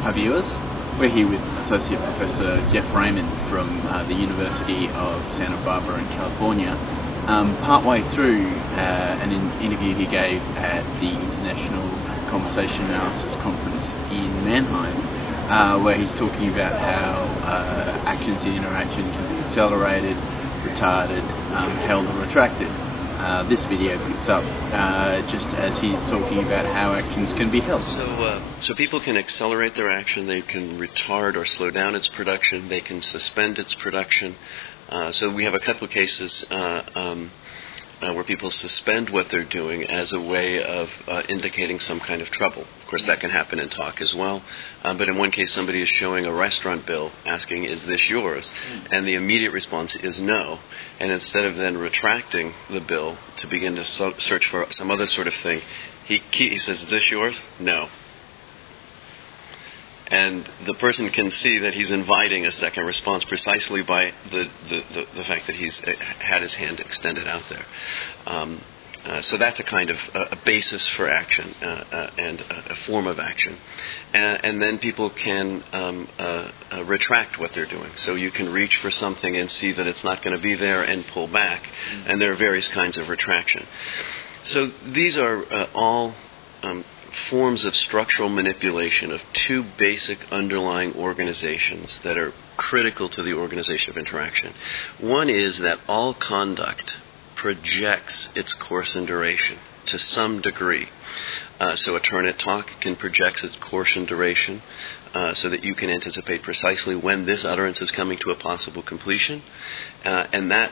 Hi viewers, we're here with Associate Professor Geoff Raymond from the University of Santa Barbara in California. Partway through an interview he gave at the International Conversation Analysis Conference in Mannheim, where he's talking about how actions and interaction can be accelerated, retarded, held or retracted. This video picks up just as he's talking about how actions can be held. So people can accelerate their action, they can retard or slow down its production, they can suspend its production. So we have a couple of cases where people suspend what they're doing as a way of indicating some kind of trouble. Of course, that can happen in talk as well. But in one case, somebody is showing a restaurant bill asking, "Is this yours?" And the immediate response is no. And instead of then retracting the bill to begin to search for some other sort of thing, he says, "Is this yours?" "No." And the person can see that he's inviting a second response precisely by the fact that he's had his hand extended out there. So that's a kind of a basis for action and a form of action. And then people can retract what they're doing. So you can reach for something and see that it's not going to be there and pull back. And there are various kinds of retraction. So these are all forms of structural manipulation of two basic underlying organizations that are critical to the organization of interaction. One is that all conduct projects its course and duration to some degree. So a turn at talk can project its course and duration so that you can anticipate precisely when this utterance is coming to a possible completion. And that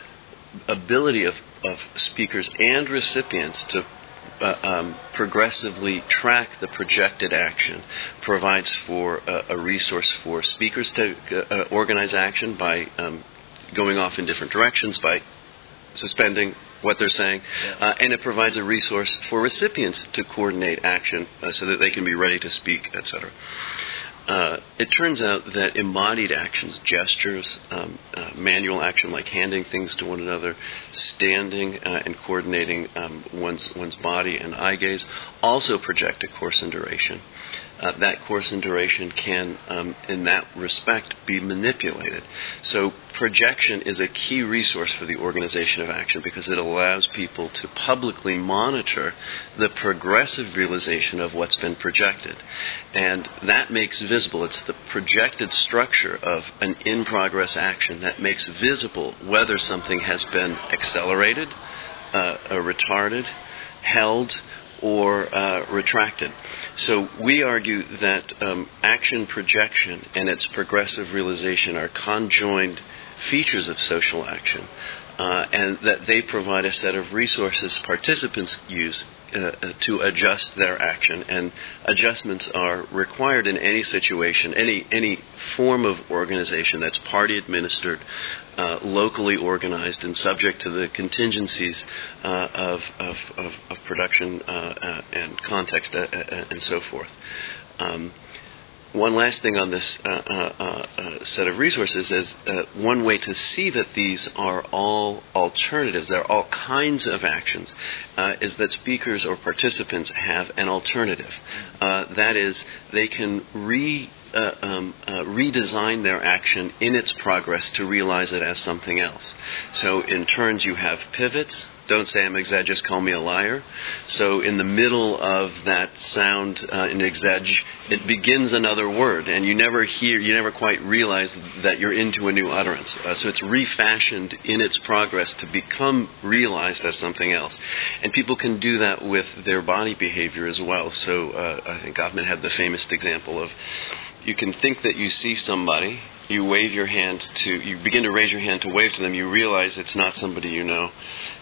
ability of speakers and recipients to progressively track the projected action provides for a resource for speakers to organize action by going off in different directions, by suspending what they're saying, and it provides a resource for recipients to coordinate action so that they can be ready to speak, etc. It turns out that embodied actions, gestures, manual action like handing things to one another, standing and coordinating one's body and eye gaze, also project a course and duration. That course and duration can, in that respect, be manipulated. So projection is a key resource for the organization of action because it allows people to publicly monitor the progressive realization of what's been projected. And that makes visible, it's the projected structure of an in-progress action that makes visible whether something has been accelerated, retarded, held, or retracted. So we argue that action projection and its progressive realization are conjoined features of social action, and that they provide a set of resources participants use to adjust their action, and adjustments are required in any situation, any form of organization that's party administered, locally organized, and subject to the contingencies of production and context and so forth. One last thing on this set of resources is one way to see that these are all alternatives, they're all kinds of actions, is that speakers or participants have an alternative. That is, they can redesign their action in its progress to realize it as something else. So in turns you have pivots. Don't say I'm exag, just call me a liar. So in the middle of that sound in exag, it begins another word, and you never quite realize that you're into a new utterance. So it's refashioned in its progress to become realized as something else. And people can do that with their body behavior as well. So I think Goffman had the famous example of, you can think that you see somebody, you begin to raise your hand to wave to them, you realize it's not somebody you know,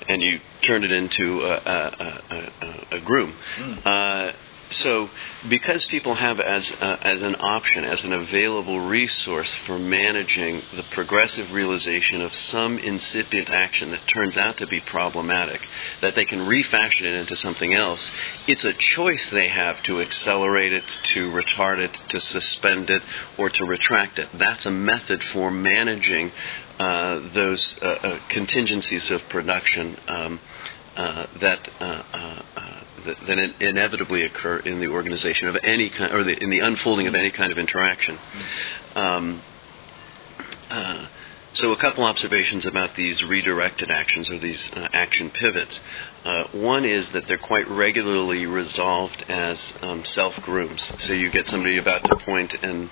and you turn it into a groom. So because people have as an option, as an available resource for managing the progressive realization of some incipient action that turns out to be problematic, that they can refashion it into something else, it's a choice they have to accelerate it, to retard it, to suspend it, or to retract it. That's a method for managing those contingencies of production that inevitably occur in the organization of any kind, or in the unfolding of any kind of interaction. So a couple observations about these redirected actions, or these action pivots. One is that they're quite regularly resolved as self-grooms. So you get somebody about to point and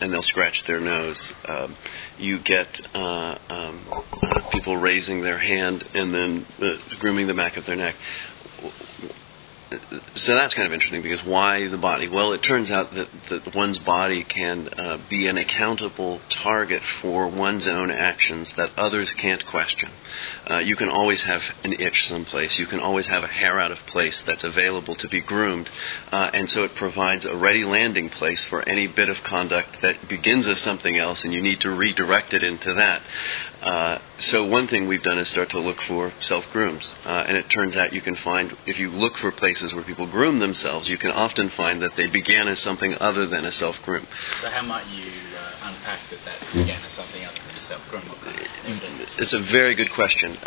they'll scratch their nose. You get people raising their hand and then grooming the back of their neck. So that's kind of interesting, because why the body? Well, it turns out that one's body can be an accountable target for one's own actions that others can't question. You can always have an itch someplace. You can always have a hair out of place that's available to be groomed. And so it provides a ready landing place for any bit of conduct that begins as something else, and you need to redirect it into that. So one thing we've done is start to look for self-grooms. And it turns out you can find, if you look for places where people groom themselves, you can often find that they began as something other than a self-groom. So how might you unpack that began as something other than a self-groom? What kind of evidence? It's a very good question,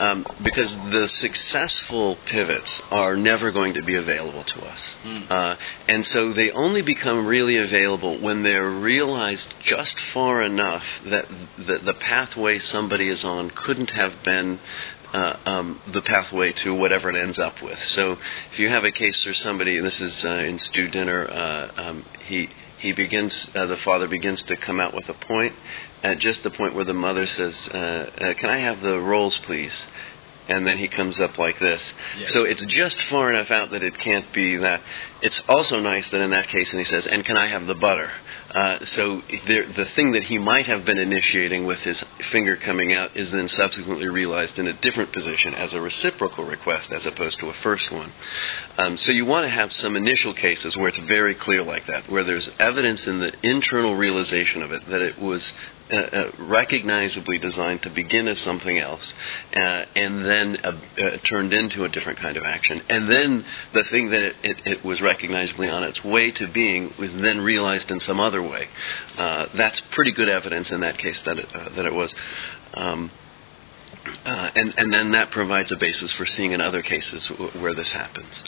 because the successful pivots are never going to be available to us. And so they only become really available when they're realized just far enough that the pathway somebody is on couldn't have been the pathway to whatever it ends up with. So if you have a case or somebody, and this is in Stew Dinner, the father begins to come out with a point at just the point where the mother says, can I have the rolls, please? And then he comes up like this. Yeah. So it's just far enough out that it can't be that. It's also nice that in that case, and he says, and can I have the butter? So the thing that he might have been initiating with his finger coming out is then subsequently realized in a different position as a reciprocal request as opposed to a first one. So you want to have some initial cases where it's very clear like that, where there's evidence in the internal realization of it that it was recognizably designed to begin as something else, and then turned into a different kind of action. And then the thing that it was recognizably on its way to being was then realized in some other way. That's pretty good evidence in that case that it was. And then that provides a basis for seeing in other cases where this happens.